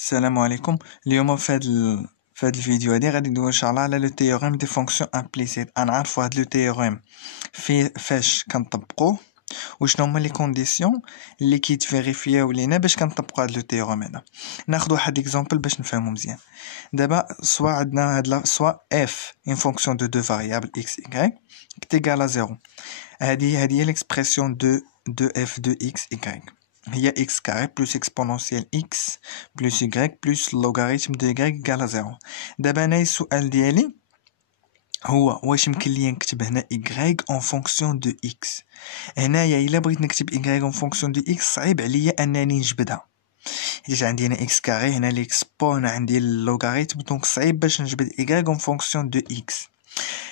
السلام عليكم. اليوم في هاد الفيديو هادي غادي ندوي ان شاء الله على لو تيوريم دي فونكسيون امبليسيت. نعرفوا هاد لو تيوريم فاش كنطبقوه وشنو هما لي كونديسيون اللي كيتفيريفياو لينا باش كنطبقوا هاد لو تيوريم هذا. ناخذ واحد اكزامبل باش نفهمو مزيان. دابا سوا عندنا سوا اف اون فونكسيون دو دو فاريابل اكس y كتيغال 0. هادي هي ليكسبرسيون دو اف دو اكس y هي x carré plus exponentielle x plus y plus logarithme de y égale à 0. دابا انا السؤال ديالي هو واش يمكن لي نكتب هنا y en fonction de x. هنايا الا بغيت نكتب y en fonction de x صعيب عليا انني نجبدها حيت عندي هنا x carré هنا ليكسبو هنا عندي اللوغاريتم دونك صعيب باش نجبد y en fonction de x.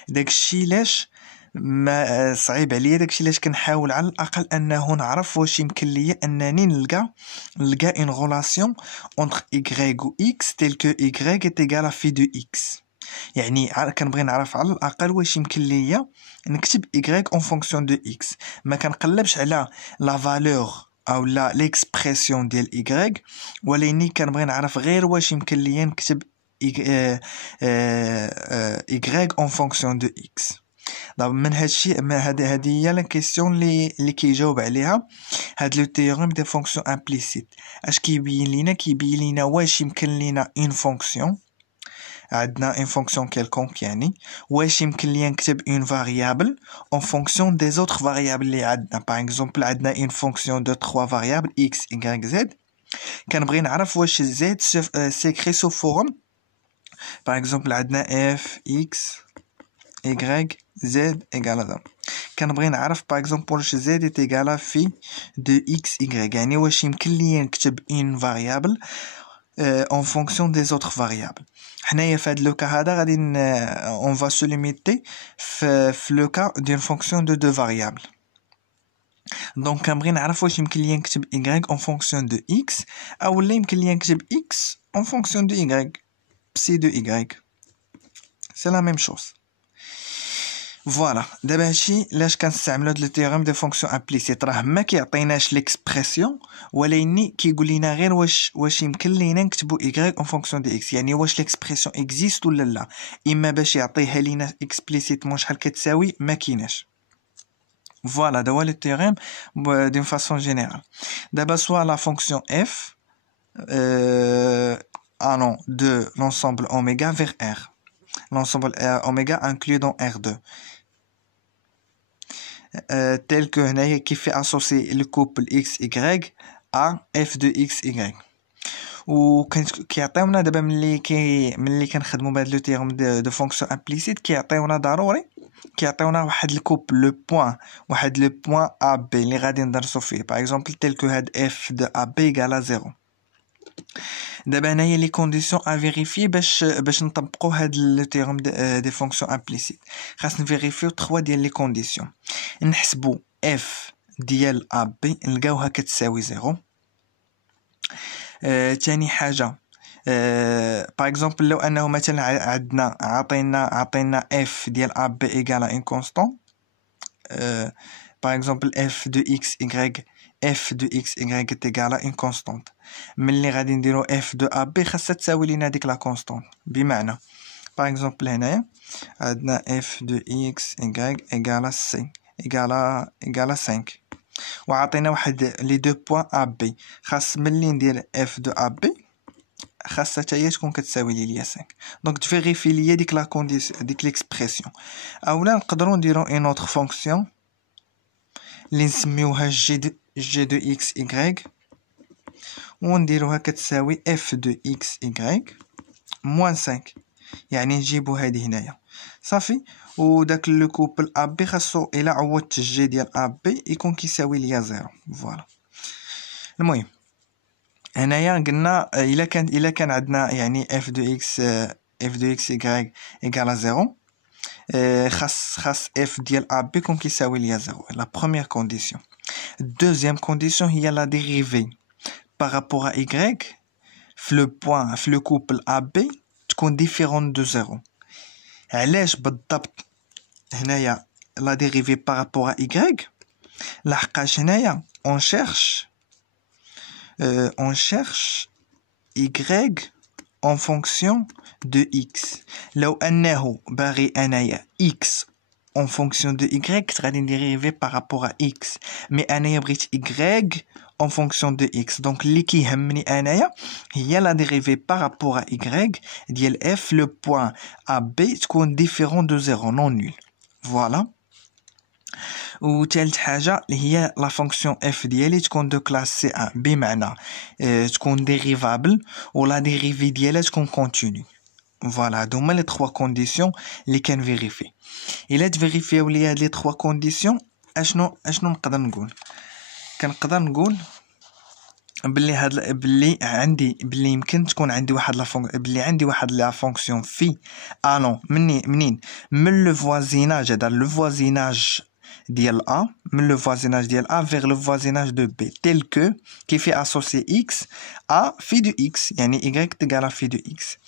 داكشي علاش ما صعيب عليا داكشي علاش كنحاول على الاقل انه نعرف واش يمكن ليا انني نلقى اون غولاسيون اونتر y و x تيل كو y est égal à phi de x. يعني كنبغي نعرف على الاقل واش يمكن ليا نكتب y en fonction de x. ما كنقلبش على لا فالور او لا ليكسبرسيون ديال y ولكن كنبغي نعرف غير واش يمكن ليا نكتب y en fonction de x. دابا من هادشي هذه هي لا كيسيون اللي كيجاوب عليها هاد لو تيوريم دي فونكسيون امبليسيت. اش كيبين لينا واش يمكن لينا اون فونكسيون عندنا اون فونكسيون كيلكونك يعني واش يمكن ليا نكتب اون فاريابل اون فونكسيون دي زوتر فاريابل اللي عندنا. باغ اكزومبل عندنا اون فونكسيون دو 3 فاريابل x y z. كنبغي نعرف واش z سيكري سو فورم باغ اكزومبل عندنا f x y z égale à 0. كنبغي نعرف باغ اكزومبل واش z est égal à phi de x y يعني واش يمكن لي نكتب une variable en fonction des autres variables. حنايا في هاد لو كا هذا غادي on va se limiter في لو كا d'une fonction de deux variables. دونك كنبغي نعرف واش يمكن لي نكتب y en fonction de x او لا يمكن لي نكتب x en fonction de y psi de y. c'est la même chose. فوالا دابا هادشي علاش كنستعملو هاد لو تيوريم دي فونكسيون امبليسيت. راه ما كيعطيناش ليكسبرسيون ولكن كيقول لينا غير واش يمكن لينا نكتبو y en fonction de x يعني واش ليكسبرسيون اكزيست ولا لا. اما باش يعطيها لينا اكسبليسيتمون شحال كتساوي ما كايناش. فوالا دا هو لو تيوريم دون فاسون جينيرال. دابا سوا لا فونكسيون f allant de l'ensemble oméga vers r. L'ensemble oméga inclus dans R2. Tel que هنايا كيف associer le couple XY à f de XY. وكيعطيونا دابا ملي كنخدموا بهاد لو تيرم دو فونكسيون امبليسيت كيعطيونا ضروري كيعطيونا واحد الكوبل لو بوين ا بي اللي غادي ندرسو فيه باغ اكزومبل تيل كو هاد f de ا بي égale à 0. دابا هنايا لي كونديسيون ا فيريفي باش نطبقوا هاد لو تيرم دي فونكسيون امبليسيت. خاص نفيريفيو 3 ديال لي كونديسيون. نحسبوا f ديال ا بي نلقاوها كتساوي 0. تاني حاجه باغ اكزومبل لو انه مثلا عندنا عطينا f ديال ا بي ايغال ان كونستون باغ اكزومبل f de x y f de x y est égal à une constante. ملي غادي نديرو f de a b خاصها تساوي لينا ديك لا كونستانت. بمعنى باغ اكزومبل هنايا عندنا f de x y égale à c égale à 5 وعطينا واحد لي دو بوين a b. خاص ملي ندير f de a b خاصها حتى هي تكون كتساوي ليا 5. دونك تفيريفي ليا ديك لا كونديسيون ديك ليكسبرسيون. اولا نقدروا نديرو اون اوتر فونكسيون اللي نسميوها جي دو اكس y ونديروها كتساوي f دو اكس y موان 5 يعني نجيبو هادي هنايا صافي. وداك لو كوبل ا بي خاصو الا عوضت الجي ديال ا بي يكون كيساوي ليا 0. فوالا المهم هنايا قلنا الا كان عندنا يعني f دو x y égale à 0 خاص f ديال a b يكون كيساوي ليا 0. لا بروميير كونديسيون. الدوزيام كونديسيون هي لا ديريفي par rapport à y في لو بوين في لو كوبل ا بي تكون ديفيرون دو 0. علاش بالضبط هنايا لا ديريفي par rapport à y لحقاش هنايا on cherche y en fonction de x. لو أنه باغي أنايا x en fonction de y غادي نديريفي par rapport à x. mais أنايا بغيت y en fonction de x. donc اللي كيهمني أنايا هي la dérivée par rapport à y ديال f le point à b تكون différent de 0 non nul. voilà. وثالث حاجه اللي هي لا فونكسيون اف ديالي تكون دو كلاس سي 1 بمعنى تكون ديريفابل ولا ديريفي ديالها تكون كونتينيو. فوالا هادو هما لي 3 كونديسيون اللي كنفيريفي. الا تفيريفيو لي هاد لي 3 كونديسيون اشنو نقدر نقول؟ كنقدر نقول بلي عندي بلي يمكن تكون عندي واحد بلي عندي واحد لا فونكسيون في الون منين من لو فوازيناج هذا لو فوازيناج ديال A من لو voisinage ديال A vers le voisinage de B tel que qui fait associer X à phi de X يعني Y est égal à phi de X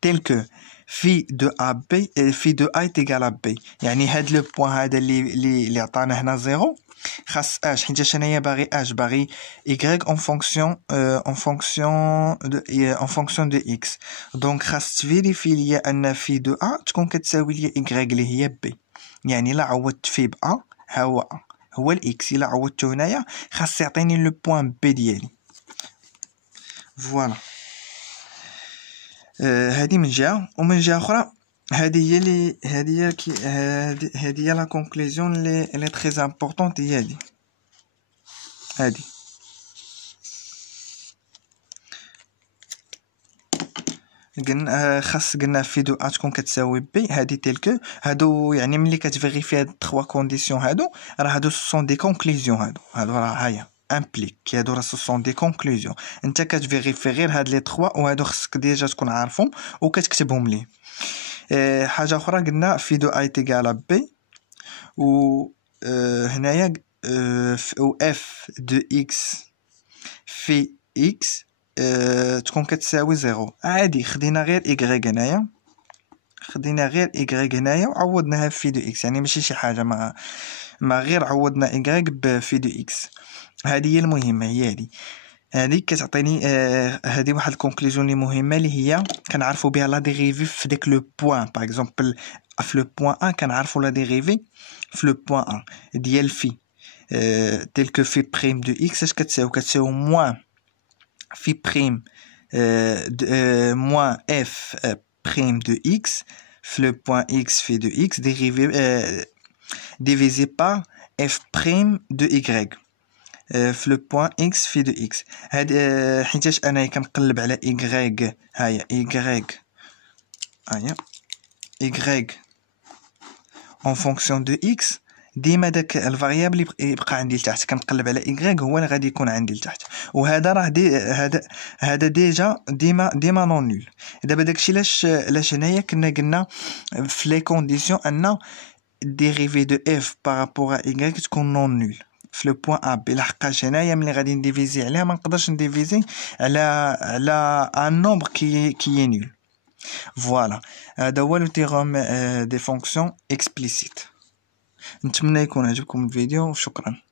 tel que phi de AB et phi de A est égal à B يعني هاد لو بوين هذا اللي عطانا هنا 0 خاص اش حيت انايا باغي Y en fonction de X donc خاص تفيريفي ليا ان phi de A تكون كتساوي ليا Y اللي هي B يعني لا عوضت في ب A هو الاكس الا عوضته هنايا خاص يعطيني لو بوين بي ديالي. فوالا هذه من جهه ومن جهه اخرى هذه هي لا كونكلوزيون اللي تري امبورطونت هي هذه قلنا في دو ا تكون كتساوي بي هادي تلك هادو يعني ملي كتفيريفي هاد 3 كونديسيون هادو راه هادو سون دي كونكلوزيون هادو راه هيا امبليك هادو راه سون دي كونكلوزيون انت كتفيريفي غير هاد لي 3 وهادو خصك ديجا تكون عارفهم وكتكتبهم ليه. حاجه اخرى قلنا في دو اي تيغال بي و هنايا و اف دو اكس في اكس تكون كتساوي 0 عادي خدينا غير y هنايا وعوضناها في دو اكس يعني ماشي شي حاجه ما غير عوضنا y بفي دو اكس. هذه هي المهمه هي هذه كتعطيني هذه واحد الكونكلوزيون اللي مهمه اللي هي كنعرفوا بها لا ديريفي في داك لو بوين باغ اكزومبل في لو بوين 1 كنعرفوا لا ديريفي في لو بوين 1 ديال في تيل كو في بريم دو اكس اش كتساوي موان phi prime moins f prime de x le point x phi de x divisé par f prime de y le point x phi de x حيتاش انا كنقلب على y هيا y en fonction de x ديما داك الفاريابل يبقى عندي لتحت كنقلب على y هو اللي غادي يكون عندي لتحت وهذا راه هذا ديجا ديما نون نول. دابا داكشي علاش هنايا قلنا في لي كونديسيون ان ديريفي دو اف بارابور ا y تكون نون نول في لو بوين ا بي لحقاش هنايا ملي غادي نديفيزي عليها ما نقدرش نديفيزي على ان نومبر كي نول. فوالا هذا هو لو تيغوم دي فونكسيون اكسبليسيت. نتمنى يكون عجبكم الفيديو وشكرا.